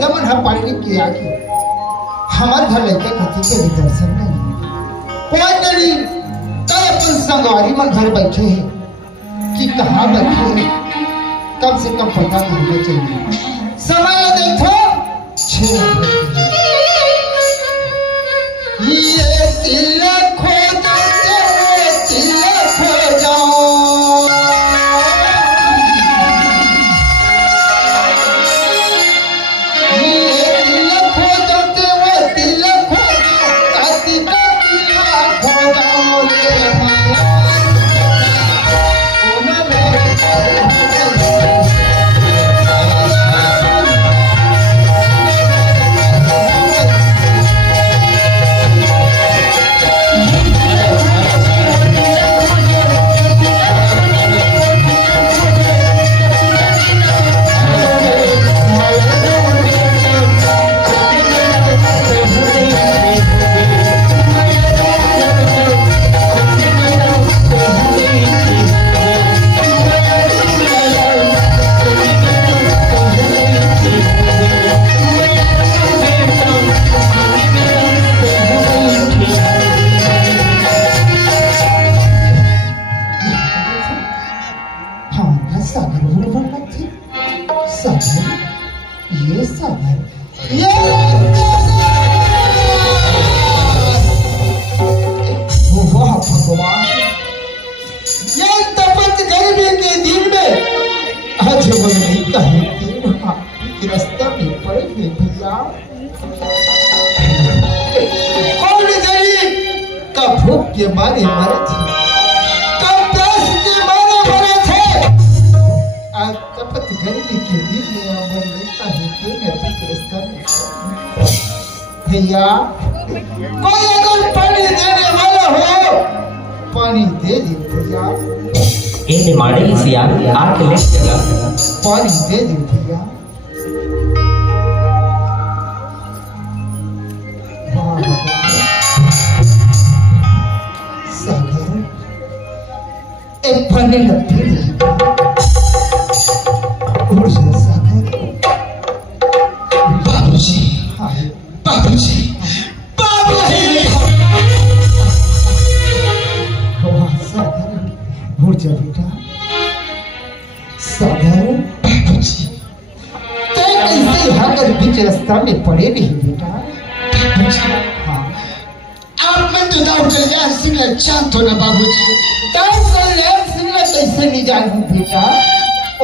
लड़का मन हा पानी किया कि हमार घर लड़का कथी के भी दर्शन नहीं कोई नहीं कई अपन संगवारी मन घर बैठे हैं कि कहाँ बैठे हैं कम से कम पता करना चाहिए। समय देखो 6 ये तिलक खो जाओ रास्ता में पड़े भैया कौन गरीब का भूख के मारे मरे थे कब प्यास के मारे मरे थे आज तपत गर्मी के दिन में अमर लेता है कि मैं बीच रास्ता में भैया कोई अगर पानी देने वाला हो पानी दे दे भैया ये माड़े सिया आके ले चला पानी दे दे भैया एक पानी लगती है बाबूजी बाबूजी बाबूजी मुझे बेटा साधारण बाबूजी तो ऐसे यहाँ कर बीच रास्ता में पड़े नहीं बेटा हाँ आप मैं तो दाऊ कल्याण सिंह चाहत हो ना बाबूजी दाऊ कल्याण सिंह कैसे नहीं जानू बेटा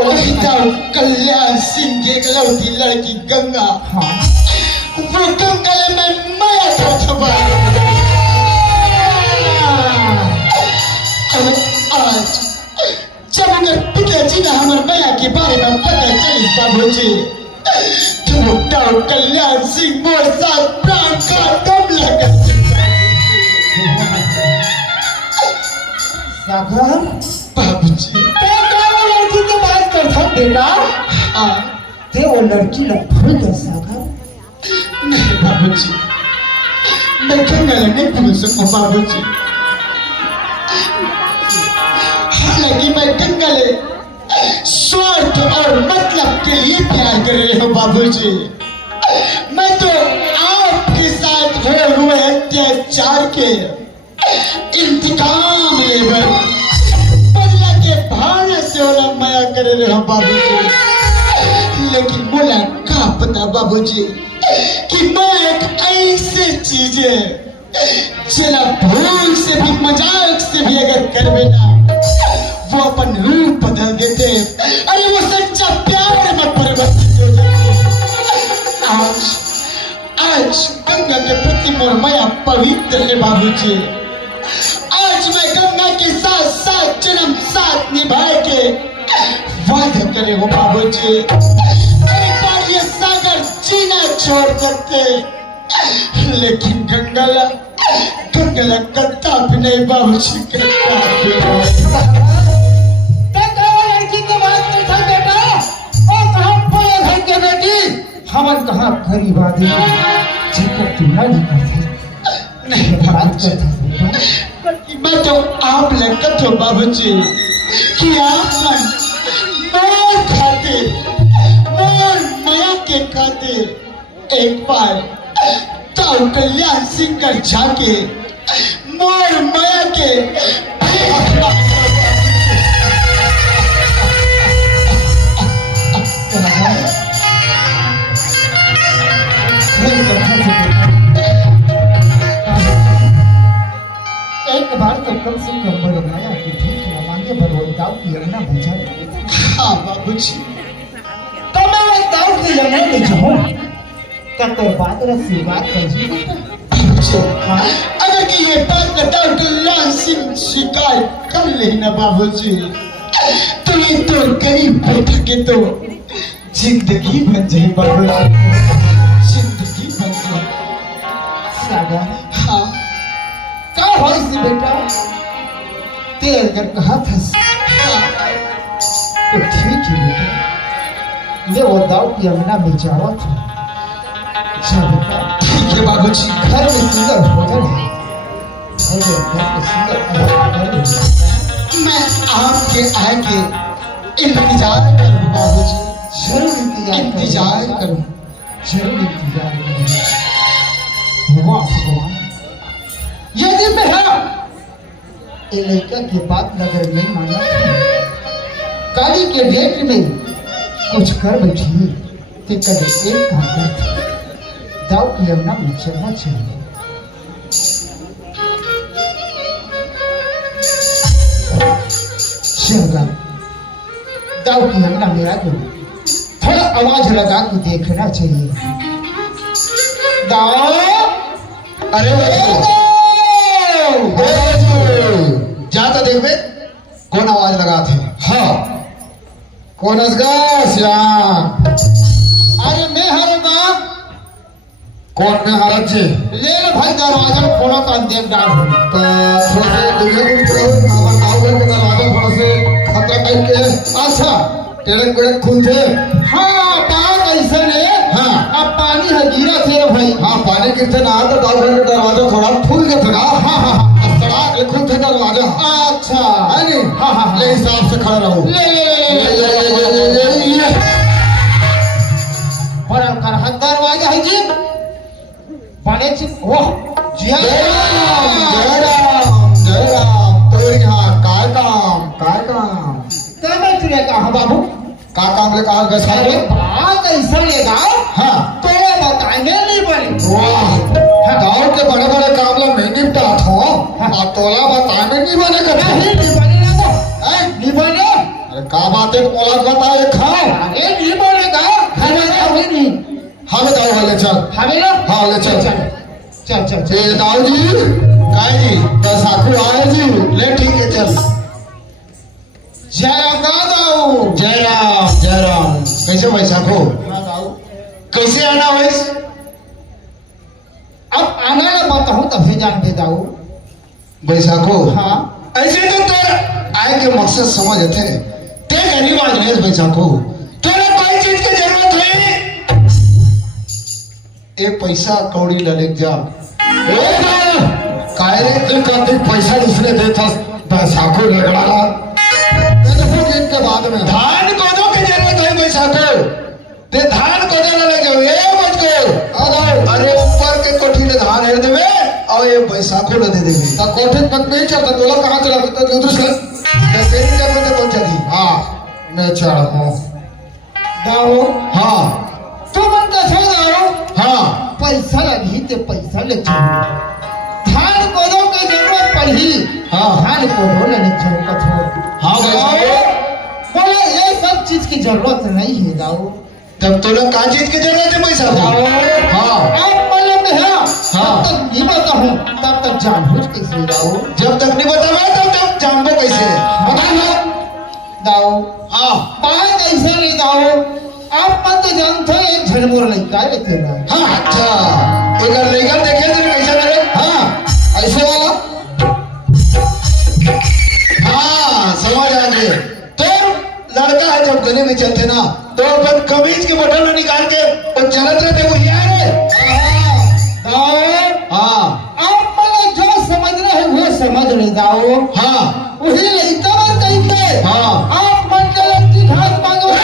और दाऊ कल्याण सिंह की इकलौती लड़की गंगा हाँ वो गंगा ले मैं माया का छुपा आज जब उन्हें पिताजी ने हमारे माया के बारे में पता चली बाबूजी तो वो दाऊ कल्याण सिंह मोर साथ प्राण का दम लगा सागर बाबूजी लड़की की बात करता बेटा ते वो लड़की लग भूल दो सागर नहीं बाबूजी मैं गंगा नहीं भूल सकूं बाबूजी हालांकि मैं गंगा ले स्वार्थ और मतलब के लिए प्यार कर रही हूँ बाबूजी मैं तो आपके साथ हुए अत्याचार के इंतकाम लेकर बदला के भावना से ओला माया कर रहे हो बाबूजी लेकिन बोला का पता बाबूजी कि मैं एक ऐसी चीज है चला भूल से भी मजाक से भी अगर कर बेना वो अपन रूप बदल देते अरे वो सच्चा प्यार में परिवर्तित हो जाते आज गंगा के प्रति मोर माया पवित्र है बाबूजी आज मैं गंगा के साथ साथ जन्म साथ निभाए के वादा करे हो बाबूजी एक बार ये सागर जीना छोड़ सकते लेकिन गंगाला कत्ता भी नहीं बाबूजी कत्ता भी लड़की की बात नहीं था बेटा और कहाँ पड़े घर के बेटी हमन कहाँ गरीब आदमी जीकर तुलना नहीं करते नहीं बात करते मैं तो आप लड़का तो बाबूजी कि आप मन मोर खाते मोर माया के खाते एक बार ताऊ कल्याण सिंह का जाके मोर माया के एक बार तो कम से कम बड़ो माया की ठीक है मांगे भगवान दाऊ की यमुना भेजा। हाँ बाबूजी तो मैं वो दाऊ की यमुना ले जाऊं कतर बात रसी बात कर जी। हाँ अगर कि ये बात बताओ तो लाल सिंह स्वीकार कर लेना बाबूजी तो ये तो गरीब बैठा के तो जिंदगी बन जाए बाबूजी जिंदगी बन जाए। सागा हाँ क्या हो इसी बेटा ते अगर कहा था तो ठीक है बेटा मैं वो दाऊ की यमुना में जा रहा था। अच्छा बेटा ठीक है बाबूजी घर में सुंदर भोजन है मैं आपके आगे इंतजार करूँ बाबूजी जरूर इंतजार करूँ जरूर इंतजार करूँ। वाह भगवान यदि मैं ये लड़का की बात नगर नहीं माना काली के डेट में कुछ कर बैठी तो कभी एक काम करती दाऊ की यमुना में चलना चाहिए। दाऊ की यमुना मेरा को थोड़ा आवाज लगा के देखना चाहिए। दाऊ अरे जाता देखबे कौन आवाज लगा थे। हाँ कौन श्याम अरे मैं हर बाप कौन में हारत छे ले लो भाई दरवाजा खोलो तो अंदर डाल तो थोड़ा सा देखिए कुछ करो हमारा गाँव घर के दरवाजा थोड़ा से खतरा टाइप के अच्छा टेढ़े पेड़े खुल थे। हाँ बात ऐसा है। हाँ अब पानी है गिरा थे भाई। हाँ पानी गिरते ना तो गाँव घर के दरवाजा थोड़ा फूल गया था ना। हाँ हाँ सड़क खुल थे दरवाजा। अच्छा है नहीं। हाँ हाँ ले हिसाब से खड़ा रहो ले बड़ा कर दरवाजा है जी बड़े वाह जय राम तो यहाँ काय काम क्या मैं तुझे कहा बाबू का काम ले कहा गया अरे बात ऐसा लेगा हाँ तो बताएंगे नहीं बने वाह गाँव के बड़े बड़े काम ला मैं निपटात हो और तोला बताने नहीं बने कथा नहीं बने ना तो नहीं बने। अरे का बात है मोला बताए खाओ अरे नहीं बोलेगा खाना नहीं हमें दाऊ वाले चल हमें ना हाँ ले चल चल चल चल ए दाऊ जी काय जी बैसाखू आए जी ले ठीक है चल जय राम दाऊ जय राम कैसे बैसाखू दाऊ कैसे आना वैस अब आना ना बताऊं तब जान दे दाऊ बैसाखू हाँ ऐसे तो तेरा आए के मकसद समझ थे ते गरीब आदमी है बैसाखू तेरा कोई चीज की जरूरत है एक पैसा कौड़ी लले जा काय रे दिल का दिल पैसा इसने देता बैसाखू लगड़ा दिन के बाद में धान कोदो की जरूरत है बैसाखू ते धान कोदो लगे जाओ ये मत को अरे ऊपर के कोठी में धान हेर देवे और ये बैसाखू न दे देवे ता कोठी तक नहीं चलता तोला कहां चला तो दूसरे ते तेरी जरूरत है कौन चली हां मैं चढ़ हूं दाऊ हां तो मन कैसे दाऊ हां पैसा लगी ते पैसा ले चलो धान कोदो की जरूरत पड़ी हाँ धान कोदो लेने जरूरत हो। हाँ बोले ये सब चीज की जरूरत नहीं है दाऊ तब तोला का चीज की जरूरत है पैसा हाँ अब मतलब है हाँ तब तक नहीं बताऊं तब तक जानबूझ कैसे दाऊ जब तक नहीं बतावा तब तक जानबो कैसे बताइए दाऊ हाँ बात कैसे नहीं दाऊ आप मत जानते एक झनमोर लड़का है तेरा। हाँ अच्छा अगर लड़का देखे तो कैसा करे हाँ ऐसे वाला हाँ समझ आ गए तो लड़का है जब गले में चलते ना तो अपन कमीज के बटन निकाल के और चलत रहते वो यार है हाँ आप मतलब जो समझ रहे हैं वो समझ नहीं दाऊ हाँ वही लड़का मन कहते हाँ आप मन के लड़की घास मांगो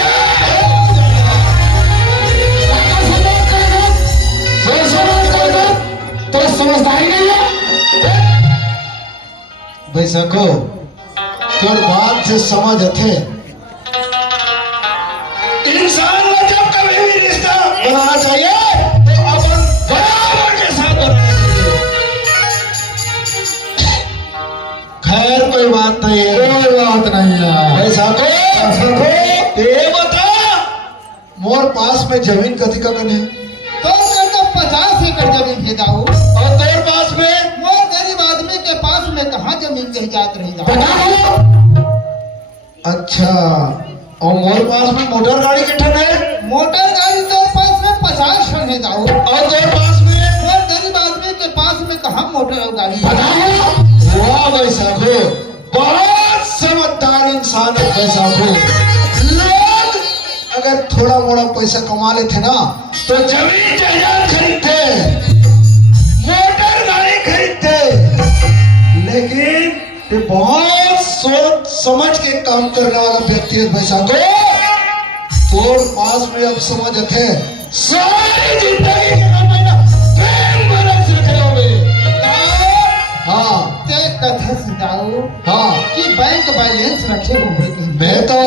पैसा को तोर बात से समझ थे इंसान को जब कभी भी रिश्ता बनाना चाहिए तो अपन बराबर के साथ बनाना चाहिए। खैर कोई बात नहीं है, कोई बात नहीं है पैसा को ये बता मोर पास में जमीन कथी का बने तो 50 एकड़ जमीन है दाऊ। और तेरे पास में मोर गरीब आदमी के पास में कहाँ जमीन कही जात रही दाऊ। अच्छा और मोर पास में मोटर गाड़ी के ठन है मोटर गाड़ी तेरे पास में 50 ठन है दाऊ। और तेरे पास में मोर गरीब आदमी के पास में कहाँ मोटर गाड़ी है। वाह भाई साहब बहुत समझदार इंसान है भाई साहब। लोग अगर थोड़ा मोड़ा पैसा कमा लेते ना तो जमीन जायदाद खरीदते मोटर गाड़ी खरीदते, लेकिन ये बहुत सोच समझ के काम करने वाला व्यक्ति है भाई साहब। तोर पास में अब समझ थे सारी जिंदगी के कमाईना बैंक बैलेंस रखे होंगे। हाँ ते कथा से दाऊ हाँ कि बैंक बैलेंस रखे हुए कहीं। मैं तो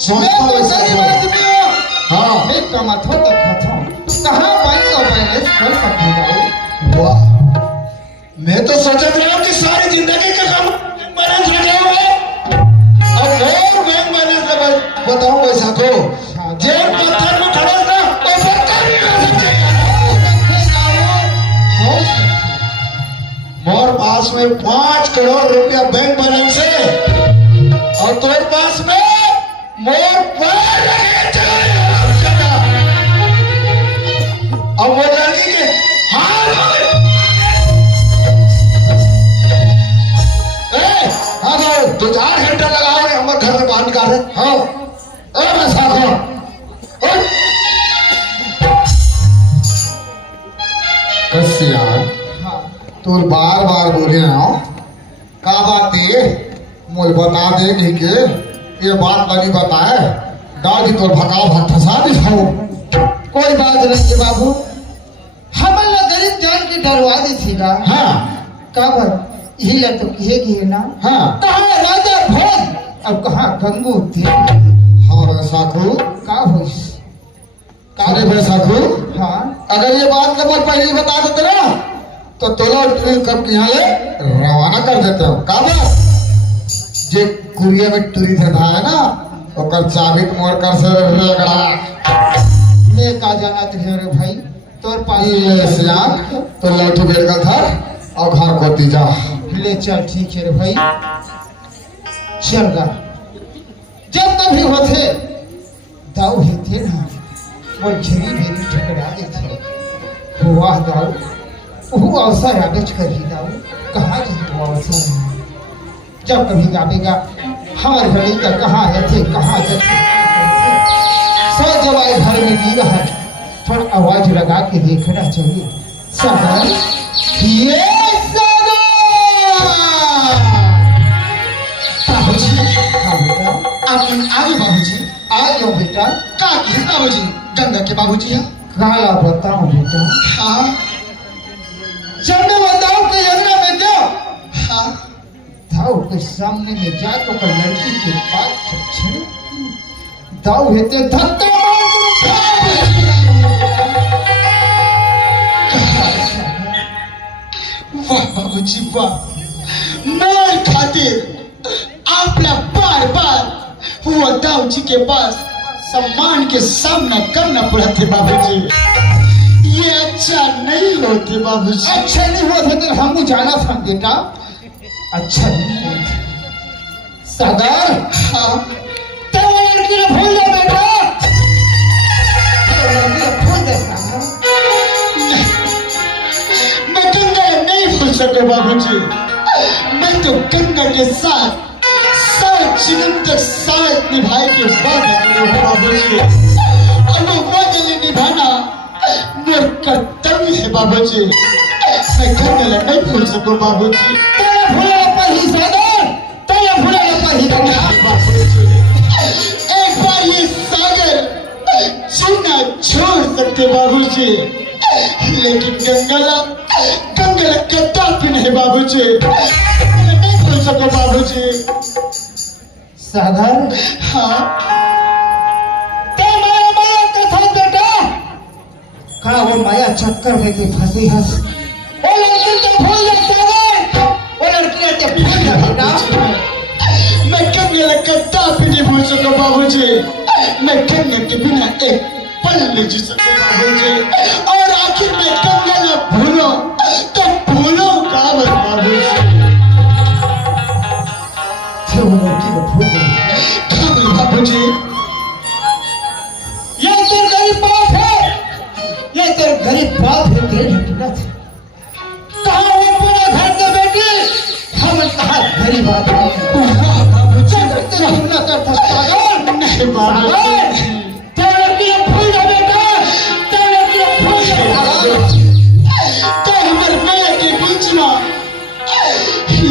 सोचता हूँ ऐसा गरीब करूँ। आदमी हूँ। हाँ मैं कमाता हूँ तो खाता हूँ, कहाँ बैंक का बैलेंस कर सकता दाऊ। वाह मैं तो सोचा था कि सारी जिंदगी का काम बैलेंस रखे हुए अब और बैंक बैलेंस बताऊं वैसा को जेब पत्थर में खड़ा था और पत्थर नहीं कर सकते। मोर पास में 5 करोड़ रुपया बैंक बैलेंस है और तोर पास में मोर अब वो लड़की के हाथ हाँ भाई 2-4 घंटा लगाओ हमारे घर में बाहर निकाल रहे। हाँ यार तो बार बार बोले ना का बात है मुझे बता दे नहीं के ये बात बनी बताए दादी तो भगाओ फंसा दिखाओ। कोई बात नहीं है बाबू, हमन ला गरीब जान के डरवा दी थी ना। हाँ कब यही ला तो कहेगी ना। हाँ कहाँ राजा भोज अब कहाँ गंगू थे। हाँ साखू का होइस अरे भाई साखू हाँ अगर ये बात नंबर पहले बता देते ना तो तोला ट्रेन कब यहाँ ले रवाना कर देते हो। का बात जे कुरिया में टूरी थे है ना ओकर चाबी मोर कर से रगड़ा ले का जाना थे रे भाई तोर पास ये सियान तो लौटू बेर का घर और घर को तीजा ले चल ठीक है रे भाई चल गा जब कभी होते दाऊ हेते ना वो घेरी घेरी ठकरा देते वाह दाऊ वो अवसर आगे कर ही दाऊ कहाँ की वो अवसर जब कभी गावेगा हमारे घड़ी का कहाँ है थे कहाँ जाते सो जवाई घर में दी रहा थोड़ा आवाज लगा के देखना चाहिए सबर ये बाबूजी हाँ बेटा आप आगे बाबूजी आ जाओ बेटा का की बाबूजी गंगा के बाबूजी है काला बताओ बेटा हाँ जब मैं बताऊं कि यमुना में जाओ हाँ दाऊ के सामने में जा तो कर लड़की के पास छे दाऊ हेते धक्का मार के उठा वाह बाबूजी वाह मैं खातिर आपला बार बार हुआ दाऊ जी के पास सम्मान के सामना करना पड़ा थे बाबूजी। ये अच्छा नहीं होते बाबूजी। अच्छा नहीं होते तो हम जाना था बेटा अच्छा नहीं होते सागर हाँ तो वो लड़की ने भूल जा बेटा वो लड़की ने भूल जा सागर मैं गंगा नहीं भूल सके बाबूजी। मैं तो गंगा के साथ जीवन तक साथ निभाए के वादा करो बाबूजी और वो वादा निभाना मेरा कर्तव्य है बाबूजी। मैं गंगा नहीं भूल सकूं बाबूजी। तेरा भूला पर ही सागर तेरा भूला पर ही गंगा बाबूजी एक बार ये सागर जीना छोड़ सकते बाबूजी लेकिन गंगला कदापि नहीं बाबूजी। नहीं भूल सको बाबू बाबूजी। सागर हाँ ते माया कथा बेटा का वो माया चक्कर में के फंसी हंस वो लड़की तो भूल जा सागर वो लड़की तो भूल जा बेटा मैं कन्या लगता भी नहीं भूल सका बाबूजी। मैं कन्या के बिना एक पल नहीं जी सकूं बाबूजी। और आखिर मैं कन्या न भूलो तो भूलो काबर बाबूजी। तो वो लड़की को भूल गई काबर बाबूजी। ये तो गरीब बात है ये तो गरीब बात है तेरी हकीकत कहाँ वो पूरा घर के बेटी हम कहा गरीब बात है बाबूजी तेरा हमला करता सागर नहीं बाबूजी। तेरा की भूल जा बेटा तेरा की भूल जा तो हमारे माया के बीच में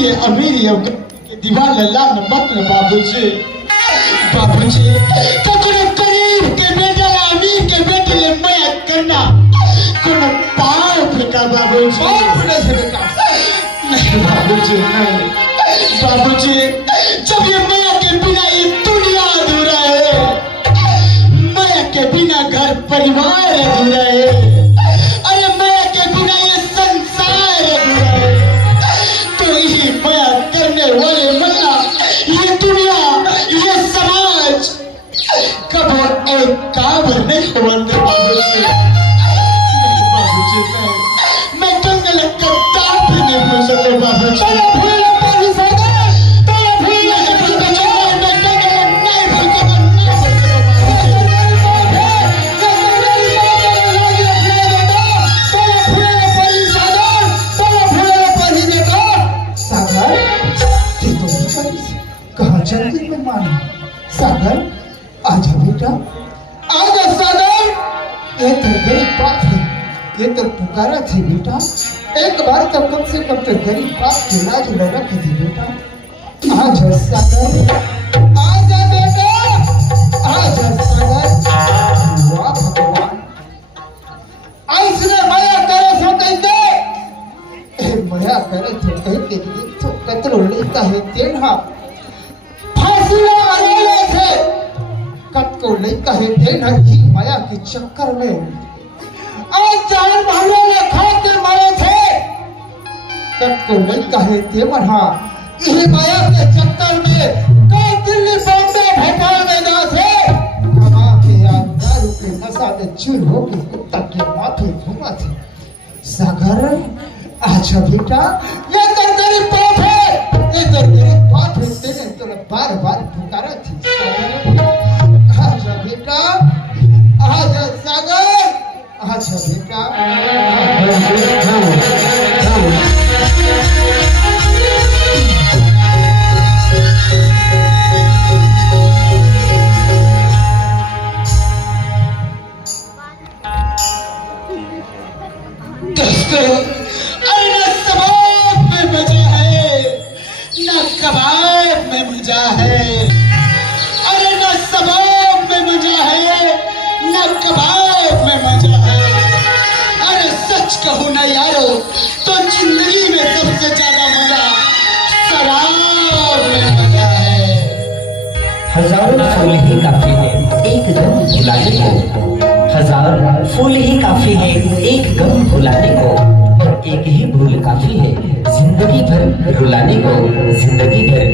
ये अमीरी और के दीवार लाल मत न बाबूजी। बाबूजी तो कोनो गरीब के बेटा या अमीर के बेटे ले माया करना कोनो पाप का बाबूजी। बाप ने से बेटा नहीं बाबूजी नहीं। बाबूजी जब ये माया के बिना ये दुनिया अधूरा है। माया के बिना घर परिवार अधूरा है। अरे माया के बिना ये संसार अधूरा है। तो यही माया करने वाले मल्ला ये दुनिया ये समाज कभी एक काबर नहीं होने बाबूजी। नहीं बाबूजी नहीं। मैं जंगल का ताप ही नहीं भूल सकता बाबूजी। तेरा भूल जा पानी सागर तेरा भूल जा बाबूजी मैं जंगल नहीं भूल सकता नहीं भूल सकता बाबूजी। सागर ये तो नहीं करी कहाँ चल गई मेहमान सागर आजा बेटा आजा सागर ये तो गरीब बात है ये तो पुकारा थी बेटा एक बार तो कम से कम तो गरीब बात की लाज न रखी थी बेटा आजा सागर आजा बेटा आजा सागर वाह भगवान ऐसने माया करे सो कहते माया करे तो कहते तो कतरो लेता है तेना फांसीला अरेले थे कट को लेता है तेना ही माया के चक्कर में आज जान भालों ने खाते मारे थे कट को लेता है तेमरा यही माया के चक्कर में कई दिल्ली बॉम्बे भोपाल में जा थे कमा के यार दारू के नशा में चूर हो के कुत्ता के माथे घुमा थे सागर आजा बेटा ये तो गरीब बाप है ये तो गरीब बाप है तेरे तो बार बार पुकारा थी सागर आजा बेटा आजा सागर आजा बेटा दोस्तों अरे न सबाब में मजा है न कबाब में मजा है। अरे न सबाब में मजा है न कबाब में मजा है। अरे सच कहूँ ना यारो तो जिंदगी में सबसे ज्यादा मजा शराब में मजा है। हजारों फूल ही काफी है एक गम भुलाने को। हजार फूल ही काफी है एक गम भुलाने को। और एक ही भूल काफी है जिंदगी भर रुलाने को। जिंदगी भर